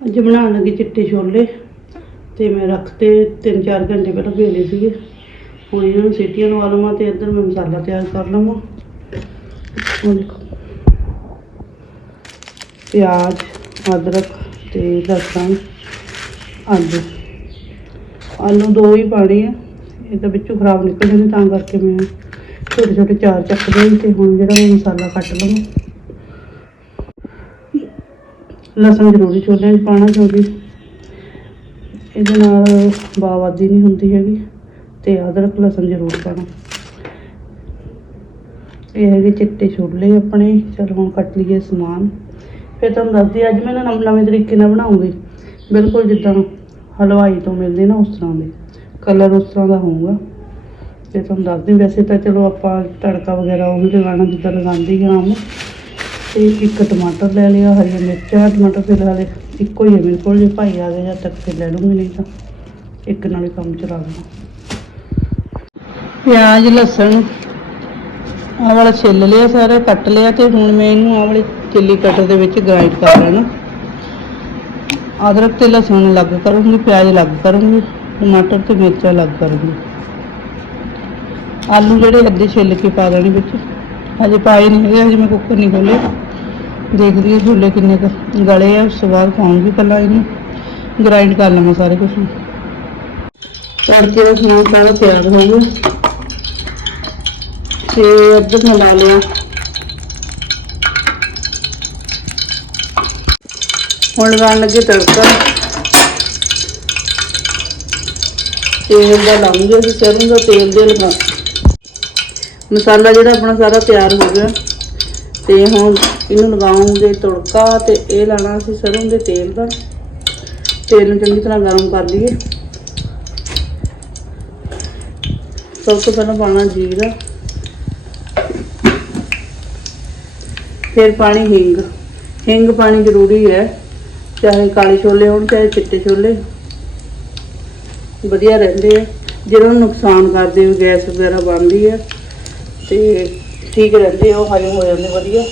ਅੱਜ ਬਣਾਉਣ ਲੱਗੀ ਚਿੱਟੇ ਛੋਲੇ ਤੇ ਮੈਂ ਰੱਖਤੇ 3-4 ਘੰਟੇ ਪਹਿਲਾਂ ਭੇਲੇ ਸੀਗੇ। ਹੁਣ ਇਹਨਾਂ ਨੂੰ ਸੀਟੀਆਂ ਲਵਾ ਲਵਾਂ ਤੇ ਇੱਧਰ ਮੈਂ ਮਸਾਲਾ ਤਿਆਰ ਕਰ ਲਵਾਂ। ਹੁਣ ਪਿਆਜ਼, ਅਦਰਕ ਤੇ ਲਸਣ, ਆਲੂ। ਆਲੂ ਦੋ ਹੀ ਪਾਣੇ ਆ। ਇਹ ਤਾਂ ਵਿੱਚੋਂ ਖਰਾਬ ਨਿਕਲ ਨੇ ਤਾਂ ਕਰਕੇ ਮੈਂ ਛੋਟੇ ਛੋਟੇ ਚਾਰ ਚੱਕਦੇ ਤੇ ਹੁਣ ਜਿਹੜਾ ਮੈਂ ਮਸਾਲਾ ਕੱਟ ਲਵਾਂ। ਲਸਣ ਜ਼ਰੂਰੀ ਛੋਲਿਆਂ 'ਚ ਪਾਉਣਾ ਕਿਉਂਕਿ ਇਹਦੇ ਨਾਲ ਬਾਵਾਦੀ ਨਹੀਂ ਹੁੰਦੀ ਹੈਗੀ, ਤੇ ਅਦਰਕ ਲਸਣ ਜ਼ਰੂਰ ਪਾਉਣਾ। ਇਹ ਹੈਗੇ ਚਿੱਟੇ ਛੋਲੇ ਆਪਣੇ, ਚਲ ਹੁਣ ਕੱਟ ਲਈਏ ਸਮਾਨ। ਫਿਰ ਤੁਹਾਨੂੰ ਦੱਸਦੀ ਅੱਜ ਮੈਂ ਨਾ ਨਵ- ਨਵੇਂ ਤਰੀਕੇ ਨਾਲ ਬਣਾਉਂਗੀ। ਬਿਲਕੁਲ ਜਿੱਦਾਂ ਹਲਵਾਈ ਤੋਂ ਮਿਲਦੇ ਨਾ ਉਸ ਤਰ੍ਹਾਂ ਦੇ, ਕਲਰ ਉਸ ਤਰ੍ਹਾਂ ਦਾ ਹੋਊਗਾ। ਤੇ ਤੁਹਾਨੂੰ ਦੱਸਦੀ ਵੈਸੇ ਤਾਂ ਚਲੋ ਆਪਾਂ ਤੜਕਾ ਵਗੈਰਾ ਉਹ ਵੀ ਲਗਾਉਣਾ, ਜਿੱਦਾਂ ਲਗਾਉਂਦੀ ਹਾਂ ਆਮ। ਤੇ ਇੱਕ ਟਮਾਟਰ ਲੈ ਲਿਆ ਹਰੀਆਂ ਮਿਰਚਾਂ ਟਮਾਟਰ ਫਿਲਹਾਲ ਇੱਕੋ ਹੀ ਹੈ ਮੇਰੇ ਕੋਲ, ਜੇ ਭਾਈ ਆ ਗਏ ਜਦ ਤੱਕ ਫਿਰ ਲੈ ਲੂੰਗੀ, ਨਹੀਂ ਤਾਂ ਇੱਕ ਨਾਲ ਕੰਮ ਚਲਾ ਲਵਾਂ ਪਿਆਜ਼, ਲਸਣ, ਆਹ ਵਾਲਾ ਛਿੱਲ ਲਿਆ ਸਾਰਾ, ਕੱਟ ਲਿਆ ਤੇ ਹੁਣ ਮੈਂ ਇਹਨੂੰ ਆਹ ਵਾਲੇ ਚਿੱਲੀ ਕਟਰ ਦੇ ਵਿੱਚ ਗ੍ਰਾਈਂਡ ਕਰ ਲੈਣਾ। ਅਦਰਕ ਤੇ ਲਸਣ ਅਲੱਗ ਕਰੂੰਗੀ, ਪਿਆਜ਼ ਅਲੱਗ ਕਰੂੰਗੀ, ਟਮਾਟਰ ਤੇ ਮਿਰਚਾਂ ਅਲੱਗ ਕਰੂੰਗੀ। ਆਲੂ ਜਿਹੜੇ ਅੱਧੇ ਛਿੱਲ ਕੇ ਪਾ ਦੇਣੇ ਵਿੱਚ। ਹਜੇ ਪਾਏ ਨਹੀਂ ਹੈਗੇ, ਹਜੇ ਮੈਂ ਕੁੱਕਰ ਨਹੀਂ ਖੋਲਿਆ ਦੇਖਦੀ ਹਾਂ ਛੋਲੇ ਕਿੰਨੇ ਕੁ ਗਲੇ ਆ, ਉਸ ਤੋਂ ਬਾਅਦ ਪਾਉਂਗੀ ਪਹਿਲਾਂ ਇਹਨੂੰ। ਗ੍ਰਾਈਂਡ ਕਰ ਲਵਾਂ ਸਾਰੇ ਕੁਝ ਤੜਕੇ ਦਾ ਸਮਾਨ ਸਾਰਾ ਤਿਆਰ ਹੋ ਗਿਆ। ਤੇ ਅੱਧਾ ਮੈਂ ਲਿਆ। ਹੁਣ ਲਗਾਉਣ ਲੱਗੇ ਤੜਕਾ। ਤੇਲ ਦਾ ਲਾਉਂਗੇ ਅਸੀਂ ਸਰੋਂ ਦਾ ਤੇਲ ਦੇ ਲਗਾ ਮਸਾਲਾ ਜਿਹੜਾ ਆਪਣਾ ਸਾਰਾ ਤਿਆਰ ਹੋ ਗਿਆ। ਤੇ ਹੁਣ ਇਹਨੂੰ ਲਗਾਉਂਗੇ ਤੜਕਾ ਤੇ ਇਹ ਲਾਣਾ ਅਸੀਂ ਸਰੋਂ ਦੇ ਤੇਲ ਦਾ। ਤੇਲ ਨੂੰ ਚੰਗੀ ਤਰ੍ਹਾਂ ਗਰਮ ਕਰ ਲਈਏ। ਸਭ ਤੋਂ ਪਹਿਲਾਂ ਪਾਣਾ ਜੀਰਾ। ਫਿਰ ਪਾਣੀ ਹਿੰਗ। ਹਿੰਗ ਪਾਣੀ ਜ਼ਰੂਰੀ ਹੈ, ਚਾਹੇ ਕਾਲੇ ਛੋਲੇ ਹੋਣ, ਚਾਹੇ ਚਿੱਟੇ ਛੋਲੇ। ਵਧੀਆ ਰਹਿੰਦੇ ਆ। ਜਿਹਨਾਂ ਨੂੰ ਨੁਕਸਾਨ ਕਰਦੇ ਹੋ ਗੈਸ ਵਗੈਰਾ ਬਣਦੀ ਹੈ ਤੇ ਠੀਕ ਰਹਿੰਦੇ ਉਹ ਹਜਮ ਹੋ ਜਾਂਦੇ ਵਧੀਆ।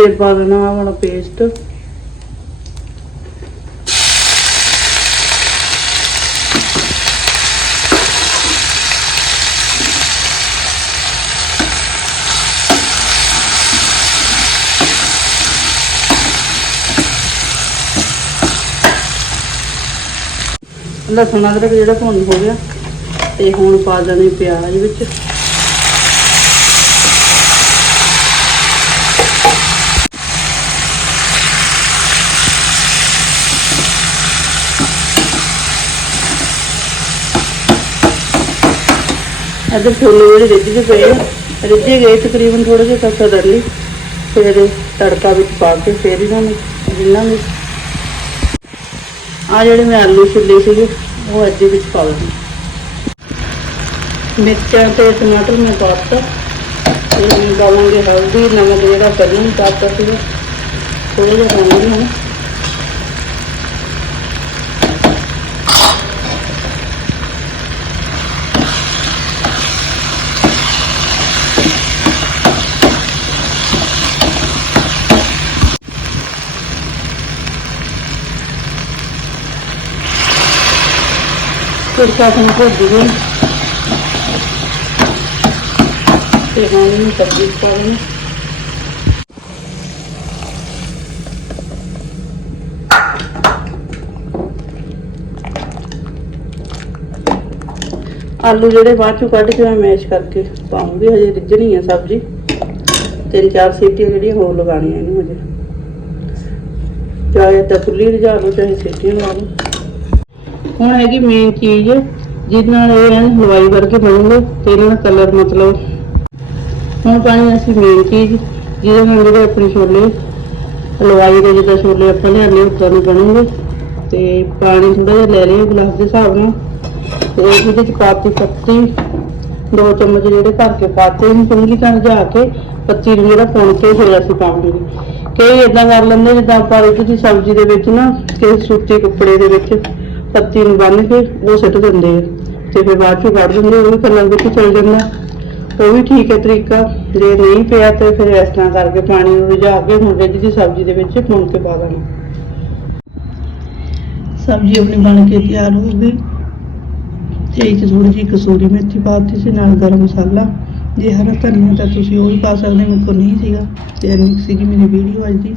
ਫਿਰ ਪਾ ਦੇਣਾ ਆਹ ਵਾਲਾ ਪੇਸਟ ਲਸਣ ਅਦਰਕ ਜਿਹੜਾ ਭੁੰਨ ਹੋ ਗਿਆ ਤੇ ਹੁਣ ਪਾ ਦੇਣੇ ਪਿਆਜ਼ ਵਿੱਚ ਇੱਧਰ ਛੋਲੇ ਜਿਹੜੇ ਰਿੱਝੇ ਪਏ ਆ ਰਿੱਝੇ ਗਏ ਤਕਰੀਬਨ ਥੋੜਾ ਜਿਹਾ ਕਸਾ ਕਰ ਲਈ। ਫਿਰ ਤੜਕਾ ਵਿੱਚ ਪਾ ਕੇ ਫਿਰ ਇਹਨਾਂ ਨੂੰ ਜਿੰਨਾ ਵੀ ਆ ਜਿਹੜੇ ਮੈਂ ਆਲੂ ਛਿੱਲੇ ਸੀਗੇ, ਉਹ ਅੱਜ ਵਿੱਚ ਪਾ ਦਿੰਦੀ ਮਿਰਚਾਂ ਤੇ ਟਮਾਟਰ ਮੈਂ ਪਾਤਾ ਤੇ ਹੁਣ ਪਾਵਾਂਗੇ ਹਲਦੀ, ਨਮਕ ਜਿਹੜਾ ਪਹਿਲਾਂ ਹੀ ਪਾਤਾ ਸੀਗਾ। ਥੋੜਾ ਜਿਹਾ ਪਾਵਾਂਗੇ ਹੁਣ। ਫਿਰ ਕਾਟਨ ਭੁੱਜ ਗਈ ਤੇ ਹੁਣ ਇਹਨੂੰ ਸਬਜ਼ੀ 'ਚ ਪਾ ਦੇਣੀ ਆਲੂ ਜਿਹੜੇ ਬਾਅਦ ਚੋਂ ਕੱਢ ਕੇ ਮੈਂ ਮੈਸ਼ ਕਰਕੇ ਪਾਉਂਗੀ ਹਜੇ ਰਿੱਝਣੀ ਆ ਸਬਜ਼ੀ ਤਿੰਨ ਚਾਰ ਸੀਟੀਆਂ ਜਿਹੜੀਆਂ ਹੋਰ ਲਗਾਉਣੀਆਂ ਇਹਨੂੰ ਹਜੇ ਚਾਹੇ ਤਾਂ ਖੁੱਲੀ ਰਝਾ ਲਓ ਚਾਹੇ ਸੀਟੀਆਂ ਲਾ ਲਓ ਹੁਣ ਹੈਗੀ ਮੇਨ ਚੀਜ਼, ਜਿਹਦੇ ਨਾਲ ਇਹ ਐਨ ਹਲਵਾਈ ਵਰਗੇ ਬਣੂਗੇ ਤੇ ਇਹਨਾਂ ਦਾ ਕਲਰ ਮਤਲਬ ਹੁਣ ਪਾਣੀ ਅਸੀਂ ਮੇਨ ਚੀਜ਼, ਜਿਹਦੇ ਨਾਲ ਜਿਹੜੇ ਆਪਣੇ ਛੋਲੇ ਹਲਵਾਈ ਦੇ ਜਿੱਦਾਂ ਛੋਲੇ ਆਪਾਂ ਲਿਆਉਂਦੇ ਉੱਦਾਂ ਦੇ ਬਣਨਗੇ। ਤੇ ਪਾਣੀ ਥੋੜਾ ਜਿਹਾ ਲੈ ਲਿਆ ਗਲਾਸ ਦੇ ਹਿਸਾਬ ਨਾਲ। ਤੇ ਇਹਦੇ ਚ ਪਾਤੀ ਪੱਤੀ, ਦੋ ਚਮਚ ਜਿਹੜੇ ਭਰ ਕੇ ਪਾਤੇ ਇਹਨੂੰ ਚੰਗੀ ਤਰ੍ਹਾਂ ਰਝਾ ਕੇ ਪੱਤੀ ਨੂੰ ਜਿਹੜਾ ਪੁਣ ਕੇ ਫਿਰ ਅਸੀਂ ਪਾਵਾਂਗੇ ਕਈ ਇਦਾਂ ਕਰ ਲੈਂਦੇ, ਜਿੱਦਾਂ ਆਪਾਂ ਇੱਕ ਦੀ ਸਬਜ਼ੀ ਦੇ ਵਿੱਚ ਨਾ, ਕਿਸੇ ਸੁੱਤੇ ਕੱਪੜੇ ਦੇ ਵਿੱਚ। ਪੱਤੀ ਨੂੰ ਬੰਨ੍ਹ ਕੇ ਉਹ ਸੁੱਟ ਦਿੰਦੇ ਆ। ਤੇ ਫਿਰ ਬਾਅਦ ਚੋਂ ਕੱਢ ਦਿੰਦੇ ਉਹ ਵੀ ਕਲਰ ਵਿੱਚ ਚਲ ਜਾਂਦਾ। ਉਹ ਵੀ ਠੀਕ ਹੈ ਤਰੀਕਾ, ਜੇ ਨਹੀਂ ਪਿਆ ਤੇ ਫਿਰ ਇਸ ਤਰ੍ਹਾਂ ਕਰਕੇ ਪਾਣੀ ਨੂੰ ਰਿਝਾ ਕੇ ਹੁਣ ਰੇਜੀ ਦੀ ਸਬਜ਼ੀ ਦੇ ਵਿੱਚ ਭੁੰਨ ਕੇ ਪਾ ਦੇਣਾ। ਸਬਜ਼ੀ ਆਪਣੀ ਬਣ ਕੇ ਤਿਆਰ ਹੋ ਗਈ। ਤੇ ਇਹ ਥੋੜੀ ਜਿਹੀ ਕਸੂਰੀ ਮੇਥੀ ਪਾ ਦਿੱਤੀ ਸੀ, ਨਾਲ ਗਰਮ ਮਸਾਲਾ। ਜੇ ਹਰਾ ਧਨੀਆ ਤਾਂ ਤੁਸੀਂ ਉਹ ਵੀ ਪਾ ਸਕਦੇ ਹੋ ਨਹੀਂ ਸੀਗਾ। ਤੇ ਇੰਨੀ ਕੁ ਸੀਗੀ ਮੇਰੀ ਵੀਡੀਓ ਅੱਜ ਦੀ।